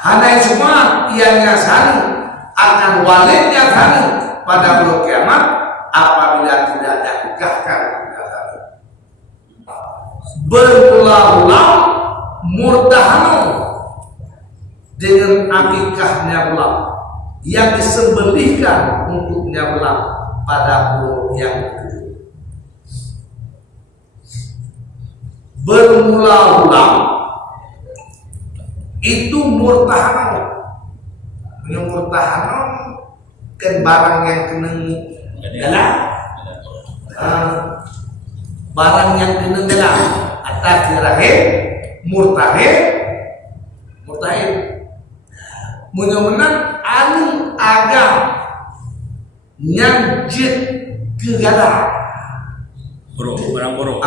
Hanai semua ianya sani akan walidnya sani pada hari kiamat apabila tidak ada nikahkan. Berulang-ulang murtahanun dengan akikahnya ulang yang disembelihkan untuknya ulang pada bulan yang ketujuh. Berulang-ulang itu murtahanun. Yang murtahanun kan barang yang kena dalam barang yang kena dalam atas rahim murtahid mudah-mudahan anu agam yang jid gegara barang borok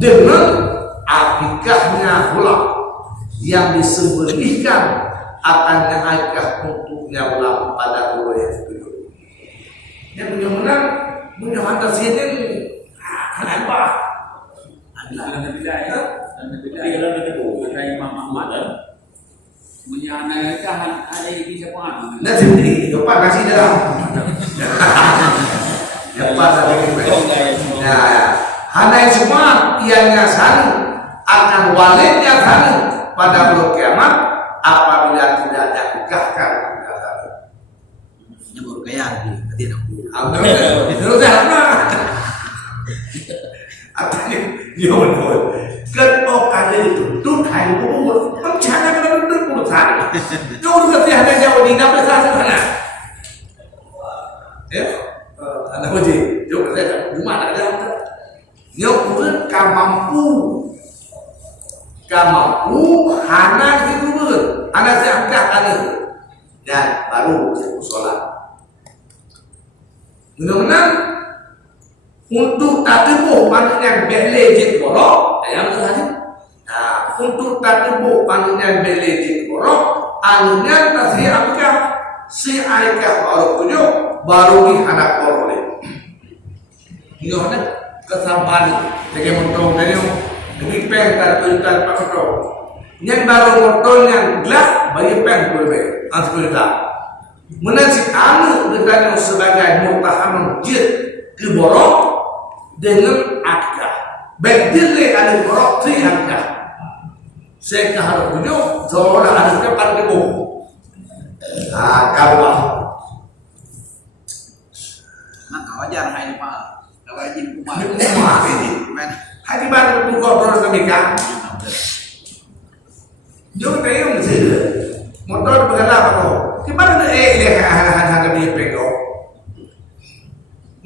dengan akikahnya pula yang disembelihkan akan akikah untuknya pula pada bulan yang ketujuh. Yang mudah-mudahan tersihkan apa? Adalah Nabi Daya ada Imam Ahmad menyanakan ada di siapa? Nanti sendiri, lupa kasih dalam. Lupa tadi. Nah, hanai semua ianya sani akan walidnya sani pada hari kiamat apabila tidak ada nikahkan. Ini baru kayak tadi ada. Terus apa? Artinya, dia benar. Kalau kalian itu tuh kayak buku, rencana kan benar puluh tahun. Kau udah sih ada jauh di dalam sana sana. Ya, anak uji, jauh kerja di mana ada? Nyok pun kamampu, hana gitu pun, anak seangkat ada, dan baru sholat. Mudah-mudahan untuk tatebuh panjang belejit borok, yang sahaja. Nah, untuk tatebuh panjang belejit borok, anunya tasri apakah si aikah baru tujuh baru di anak borok. Ini orang kesabaran, jadi montong dari demi pen tertujuan pakai yang baru montong yang gelap bagi pen boleh, anskuita. Menasib anu dengan sebagai murtahanun jid keborok dengan akikah. Baik dile ada borok tri akikah. Saya harus tunjuk seolah ada depan debu. Kalau Nah, wajar hai Pak. Wajib kumar. Kumar ini. Hai baru tu kau terus nikah. Jom tayo mesti. Motor bergerak apa? Di mana dia hanya dia pegok.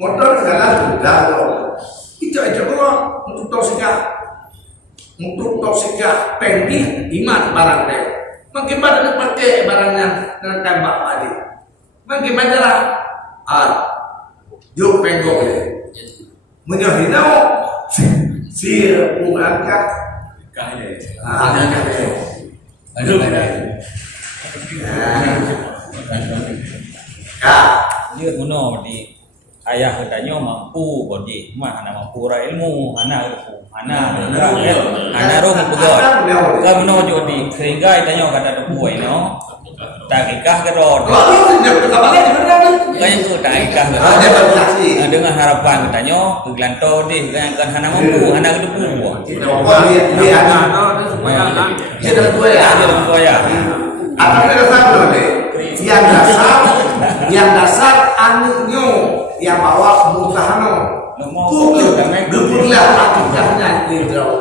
Motor bergerak sudah loh. Itu aja kok untuk toksikah pendih iman barang dia. Bagaimana pakai barangnya dengan tembak tadi? Bagaimana lah? Yuk pegok dia. Menyahina si mengangkat kaya. Aduh. Dia guna di ayah katanya mampu bodi, mana mampu ra ilmu, mana rong pegot. Kau guna jodi sehingga tanya kata debu ino. Takikah kerod. Kaya tu takikah kerod. Dengan harapan katanya kegelanto di kan hana mampu, hana debu. Apa dasar deh? Yang dasar anunya yang bawa mutahano. Gepurlah akikahnya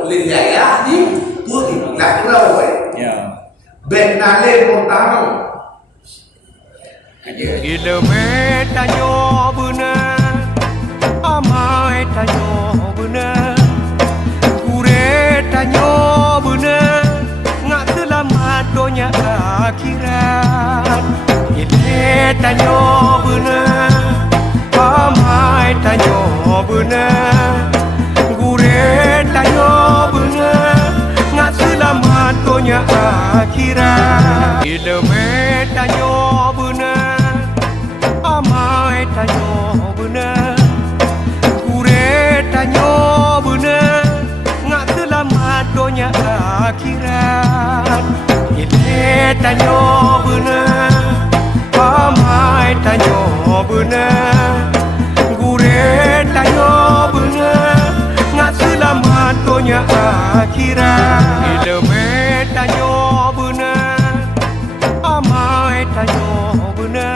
linjaya di putih nggak kurang Ya. Benale mutahano. Gila tanyo benar, amai tanyo benar, kure tanyo benar, ngak selamat dunia akhirat. Gila tanyo benar, amai tanyo benar, kure tanyo benar, ngak selamat dunia akhirat. Gila tanyo benar. Amai tanyo benar, kure tanyo benar, ngak selamat dunia akhirat. Ile tanyo bener Amai tanyo bener Gure tanyo bener Ngat selamat dunia akhirat Ilmu tanyo bener Amai tanyo bener